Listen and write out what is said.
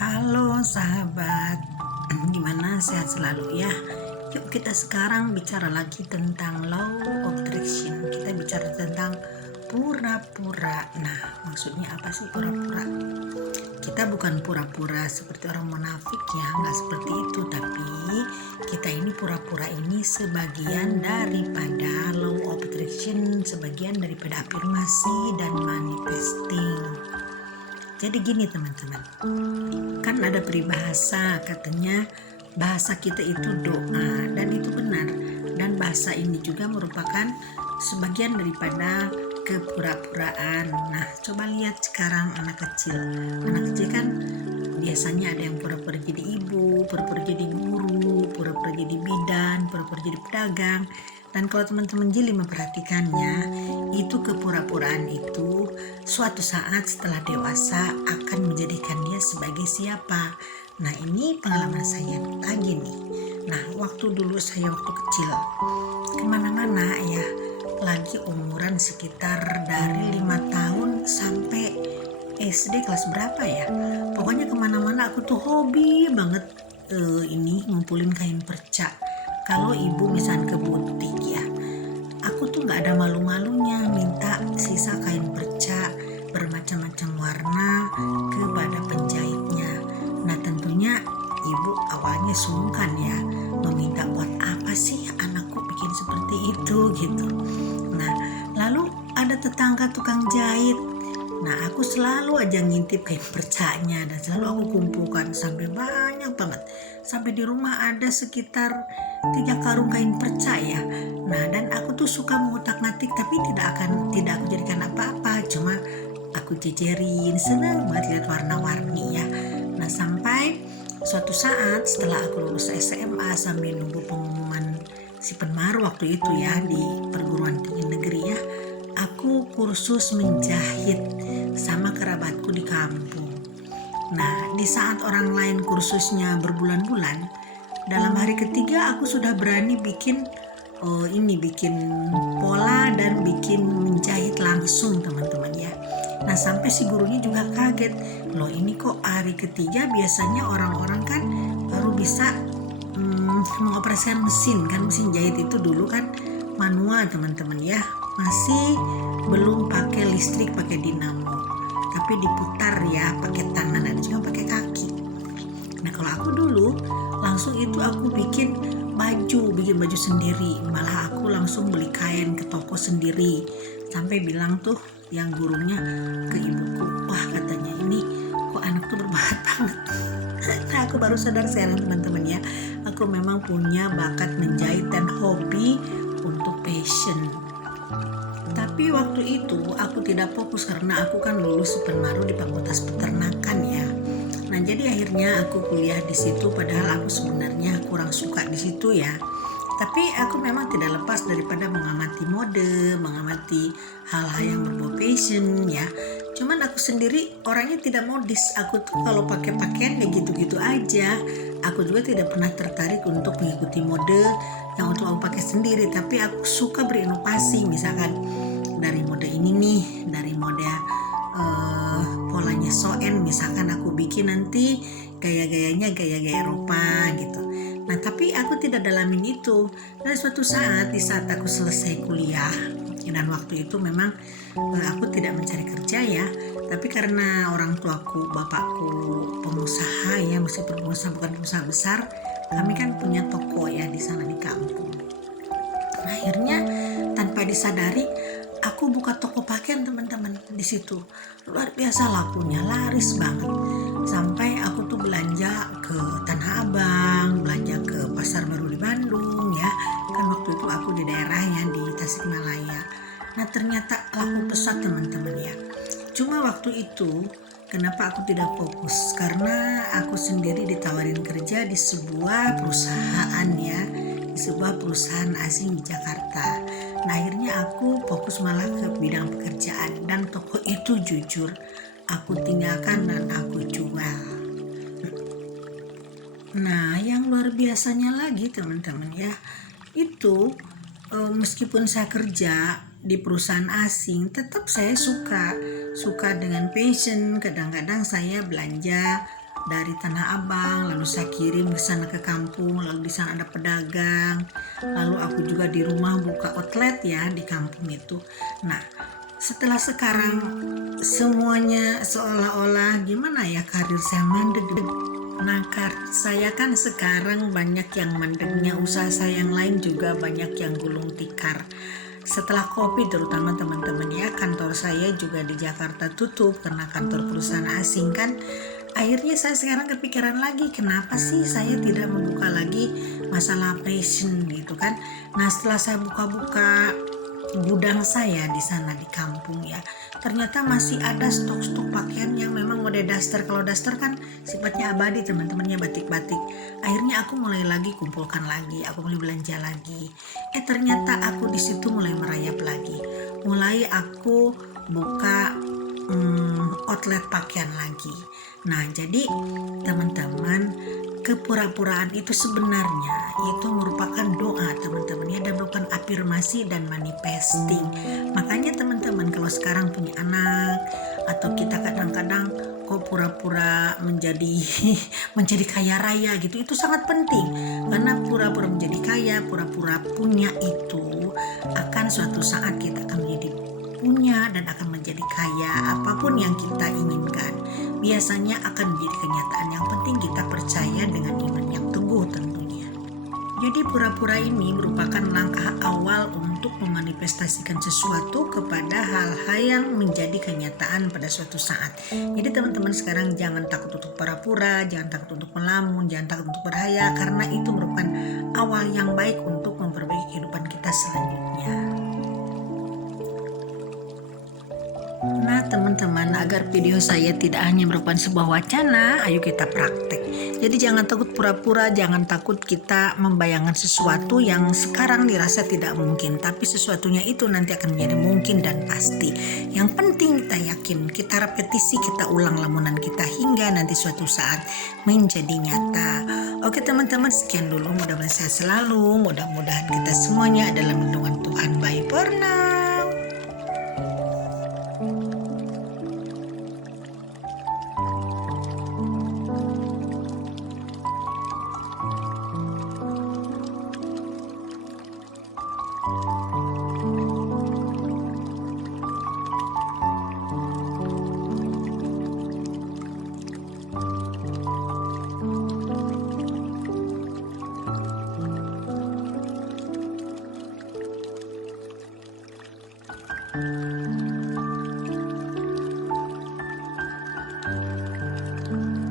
Halo sahabat, gimana sehat selalu ya? Yuk kita sekarang bicara lagi tentang law of attraction. Kita bicara tentang pura-pura. Nah, maksudnya apa sih pura-pura? Kita bukan pura-pura seperti orang munafik ya, nggak seperti itu. Tapi kita ini pura-pura ini sebagian daripada law of attraction, sebagian daripada afirmasi dan manifesting. Jadi gini teman-teman, kan ada peribahasa katanya bahasa kita itu doa, dan itu benar. Dan bahasa ini juga merupakan sebagian daripada kepura-puraan. Nah, coba lihat sekarang anak kecil. Anak kecil kan biasanya ada yang pura-pura jadi ibu, pura-pura jadi guru, pura-pura jadi bidan, pura-pura jadi pedagang. Dan kalau teman-teman jeli memperhatikannya, itu kepura-puraan itu suatu saat setelah dewasa akan menjadikan dia sebagai siapa. Nah, ini pengalaman saya lagi nih. Nah, waktu dulu saya waktu kecil, kemana-mana ya, lagi umuran sekitar dari 5 tahun sampai SD kelas berapa ya. Pokoknya kemana-mana aku tuh hobi banget ini ngumpulin kain perca. Kalau ibu misalnya ke butik ya, aku tuh nggak ada malu-malunya minta sisa kain perca bermacam-macam warna kepada penjahitnya. Nah, tentunya ibu awalnya sungkan ya, meminta buat apa sih anakku bikin seperti itu gitu. Nah, lalu ada tetangga tukang jahit. Nah, aku selalu aja ngintip kain percanya dan selalu aku kumpulkan sampai banyak banget. Sampai di rumah ada sekitar 3 karung kain perca ya. Nah, dan aku tuh suka mengutak-ngatik, tapi tidak aku jadikan apa-apa, cuma aku jejerin, senang banget lihat warna-warni ya. Nah, sampai suatu saat setelah aku lulus SMA sambil nunggu pengumuman si Penmaru waktu itu ya di perguruan tinggi negeri ya, aku kursus menjahit sama kerabatku di kampung. Nah, di saat orang lain kursusnya berbulan-bulan, dalam hari ketiga aku sudah berani bikin bikin pola dan bikin menjahit langsung teman-teman ya. Nah, sampai si gurunya juga kaget, loh ini kok hari ketiga, biasanya orang-orang kan baru bisa mengoperasikan mesin kan. Mesin jahit itu dulu kan manual teman-teman ya, masih belum pakai listrik, pakai dinamo, tapi diputar ya pakai tangan, ada juga pakai kaki. Nah, kalau aku dulu langsung itu aku bikin baju sendiri, malah aku langsung beli kain ke toko sendiri. Sampai bilang tuh yang gurunya ke ibuku, wah katanya ini kok anak tuh berbakat banget. Nah, aku baru sadar sekarang teman-teman ya, aku memang punya bakat menjahit dan hobi untuk passion. Tapi waktu itu aku tidak fokus karena aku kan lulus Penmaru di Fakultas Peternakan ya. Nah, jadi akhirnya aku kuliah di situ, padahal aku sebenarnya kurang suka di situ ya. Tapi aku memang tidak lepas daripada mengamati mode, mengamati hal-hal yang berbau fashion ya. Cuman aku sendiri orangnya tidak modis. Aku tuh kalau pakai pakaian ya gitu-gitu aja. Aku juga tidak pernah tertarik untuk mengikuti mode yang untuk aku pakai sendiri. Tapi aku suka berinovasi, misalkan dari mode ini nih, dari mode polanya soen, misalkan aku bikin nanti gaya-gayanya gaya-gaya Eropa gitu. Nah, tapi aku tidak dalamin itu. Dan suatu saat, di saat aku selesai kuliah, dan waktu itu memang aku tidak mencari kerja ya, tapi karena orang tuaku, bapakku pengusaha ya, meskipun pengusaha bukan pengusaha besar, kami kan punya toko ya di sana di kampung. Nah, akhirnya tanpa disadari aku buka toko pakaian teman-teman di situ. Luar biasa lakunya, laris banget. Sampai aku tuh belanja ke Tanah Abang, belanja ke Pasar Baru di Bandung ya. Kan waktu itu aku di daerah ya, di Tasikmalaya. Nah, ternyata laku pesat teman-teman ya. Cuma waktu itu kenapa aku tidak fokus? Karena aku sendiri ditawarin kerja di sebuah perusahaan ya, di sebuah perusahaan asing di Jakarta. Nah, akhirnya aku fokus malah ke bidang pekerjaan, dan toko itu jujur aku tinggalkan dan aku jual. Nah, yang luar biasanya lagi teman-teman ya, itu meskipun saya kerja di perusahaan asing, tetap saya suka dengan passion. Kadang-kadang saya belanja dari Tanah Abang, lalu saya kirim ke sana ke kampung, lalu di sana ada pedagang, lalu aku juga di rumah buka outlet ya di kampung itu. Nah, setelah sekarang semuanya seolah-olah gimana ya, karir saya mandek. Nah, saya kan sekarang banyak yang mandeknya, usaha saya yang lain juga banyak yang gulung tikar. Setelah COVID terutama teman-teman ya, kantor saya juga di Jakarta tutup karena kantor perusahaan asing kan. Akhirnya saya sekarang kepikiran lagi, kenapa sih saya tidak membuka lagi masalah passion gitu kan. Nah, setelah saya buka-buka gudang saya di sana di kampung ya, ternyata masih ada stok-stok pakaian yang memang mode daster. Kalau daster kan sifatnya abadi teman-temannya, batik-batik. Akhirnya aku mulai lagi kumpulkan lagi, aku mulai belanja lagi. Ternyata aku di situ mulai merayap lagi. Mulai aku buka outlet pakaian lagi. Nah, jadi teman-teman, kepura-puraan itu sebenarnya itu merupakan doa teman-teman ya, dan merupakan afirmasi dan manifesting. Makanya teman-teman kalau sekarang punya anak atau kita kadang-kadang kok pura-pura menjadi menjadi kaya raya gitu, itu sangat penting. Karena pura-pura menjadi kaya, pura-pura punya itu akan suatu saat kita akan menjadi punya dan akan menjadi kaya. Apapun yang kita inginkan biasanya akan menjadi kenyataan. Yang penting kita percaya dengan iman yang teguh tentunya. Jadi pura-pura ini merupakan langkah awal untuk memanifestasikan sesuatu kepada hal-hal yang menjadi kenyataan pada suatu saat. Jadi teman-teman sekarang jangan takut untuk pura-pura, jangan takut untuk melamun, jangan takut untuk berhayal, karena itu merupakan awal yang baik untuk memperbaiki kehidupan kita selanjutnya. Nah teman-teman, agar video saya tidak hanya merupakan sebuah wacana, ayo kita praktek. Jadi jangan takut pura-pura, jangan takut kita membayangkan sesuatu yang sekarang dirasa tidak mungkin, tapi sesuatunya itu nanti akan menjadi mungkin dan pasti. Yang penting kita yakin, kita repetisi, kita ulang lamunan kita hingga nanti suatu saat menjadi nyata. Oke teman-teman, sekian dulu, mudah-mudahan sehat selalu, mudah-mudahan kita semuanya adalah lindungan Tuhan. Bye for now.